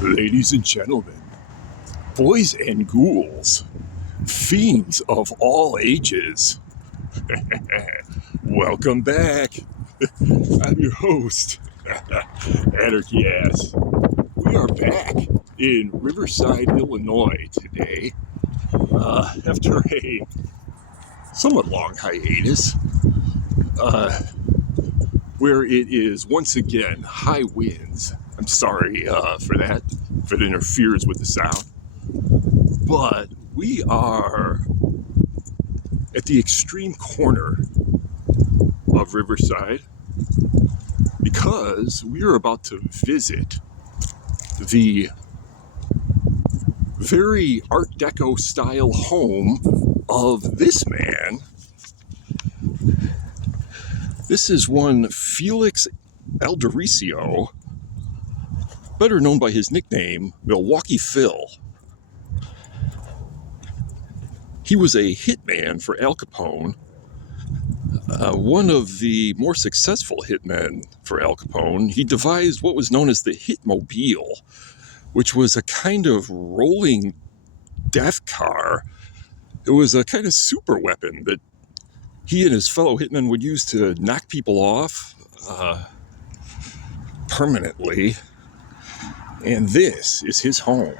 Ladies and gentlemen, boys and ghouls, fiends of all ages, welcome back. I'm your host, Anarchy Ass. We are back in Riverside, Illinois today after a somewhat long hiatus where it is once again high winds. I'm sorry for that, if it interferes with the sound. But we are at the extreme corner of Riverside because we are about to visit the very Art Deco style home of this man. This is one Felix Aldericio, better known by his nickname, Milwaukee Phil. He was a hitman for Al Capone, one of the more successful hitmen for Al Capone. He devised what was known as the Hitmobile, which was a kind of rolling death car. It was a kind of super weapon that he and his fellow hitmen would use to knock people off permanently. And this is his home.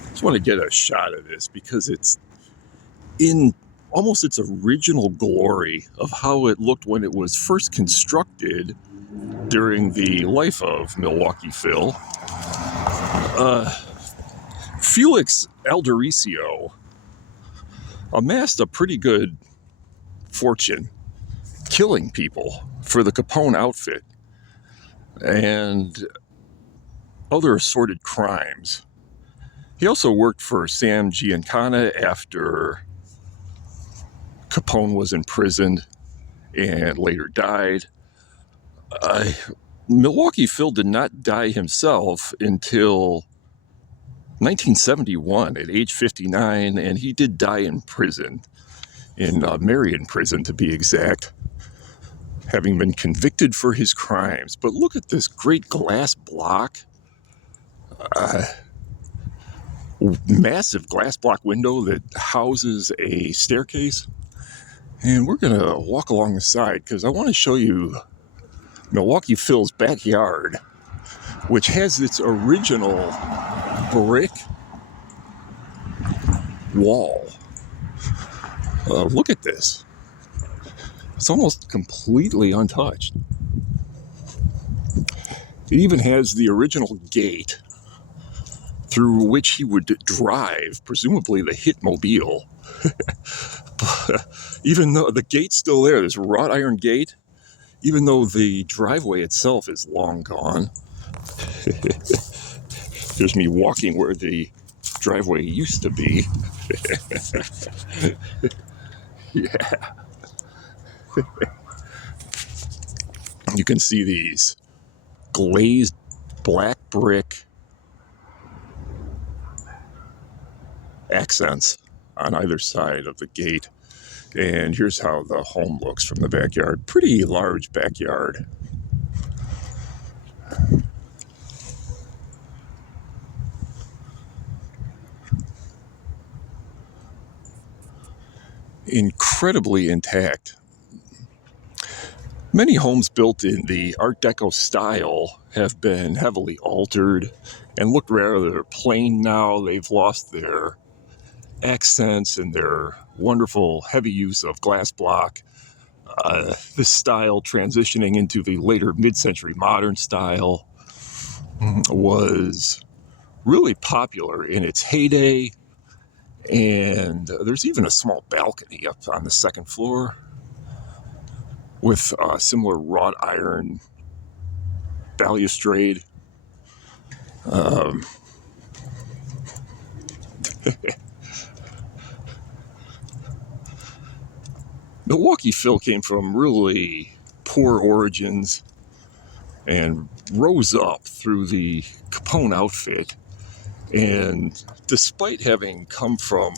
I just want to get a shot of this because it's in almost its original glory of how it looked when it was first constructed during the life of Milwaukee Phil. Felix Aldericio amassed a pretty good fortune killing people for the Capone outfit and other assorted crimes. He also worked for Sam Giancana after Capone was imprisoned and later died. Milwaukee Phil did not die himself until 1971 at age 59, and he did die in prison, in Marion prison to be exact, having been convicted for his crimes. But look at this great glass block. Massive glass block window that houses a staircase. And we're going to walk along the side because I want to show you Milwaukee Phil's backyard, which has its original brick wall. Look at this. It's almost completely untouched. It even has the original gate through which he would drive, presumably the Hitmobile. Even though the gate's still there, this wrought iron gate, even though the driveway itself is long gone. There's me walking where the driveway used to be. Yeah. You can see these glazed black brick accents on either side of the gate. And here's how the home looks from the backyard. Pretty large backyard. Incredibly intact. Many homes built in the Art Deco style have been heavily altered and look rather plain now. They've lost their accents and their wonderful heavy use of glass block. This style transitioning into the later mid-century modern style was really popular in its heyday. And there's even a small balcony up on the second floor with similar wrought iron balustrade. Milwaukee Phil came from really poor origins and rose up through the Capone outfit. And despite having come from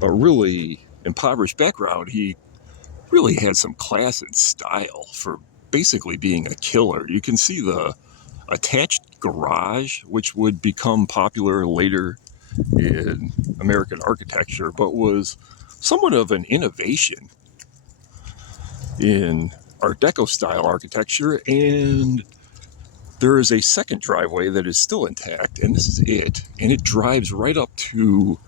a really impoverished background, he really had some class and style for basically being a killer. You can see the attached garage, which would become popular later in American architecture, but was somewhat of an innovation in Art Deco style architecture. And there is a second driveway that is still intact, and this is it. And it drives right up to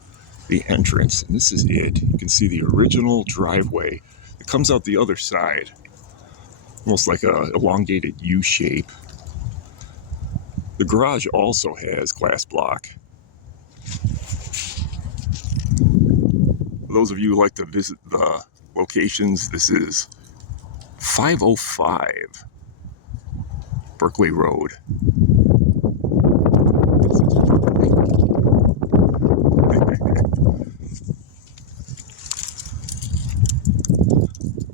the entrance, and this is it. You can see the original driveway. It comes out the other side, almost like a elongated U shape. The garage also has glass block. For those of you who like to visit the locations, this is 505 Berkeley Road.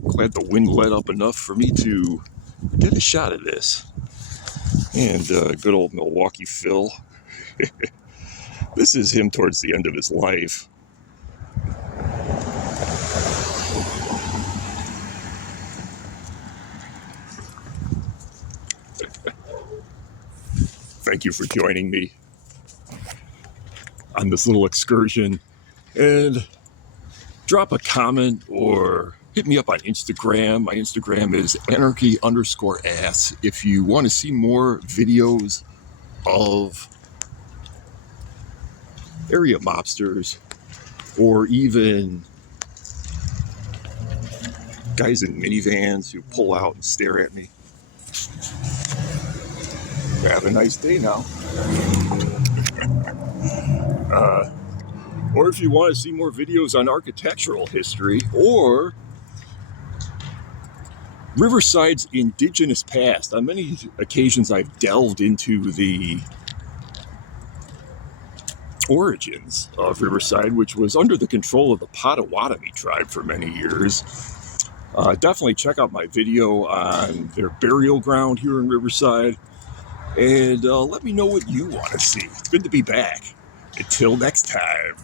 Glad the wind let up enough for me to get a shot of this. And good old Milwaukee Phil. This is him towards the end of his life. Thank you for joining me on this little excursion. And drop a comment or hit me up on Instagram. My Instagram is anarchy_ass. If you want to see more videos of area mobsters or even guys in minivans who pull out and stare at me, have a nice day now. Or if you want to see more videos on architectural history or Riverside's indigenous past. On many occasions, I've delved into the origins of Riverside, which was under the control of the Potawatomi tribe for many years. Definitely check out my video on their burial ground here in Riverside, and let me know what you want to see. It's good to be back. Until next time.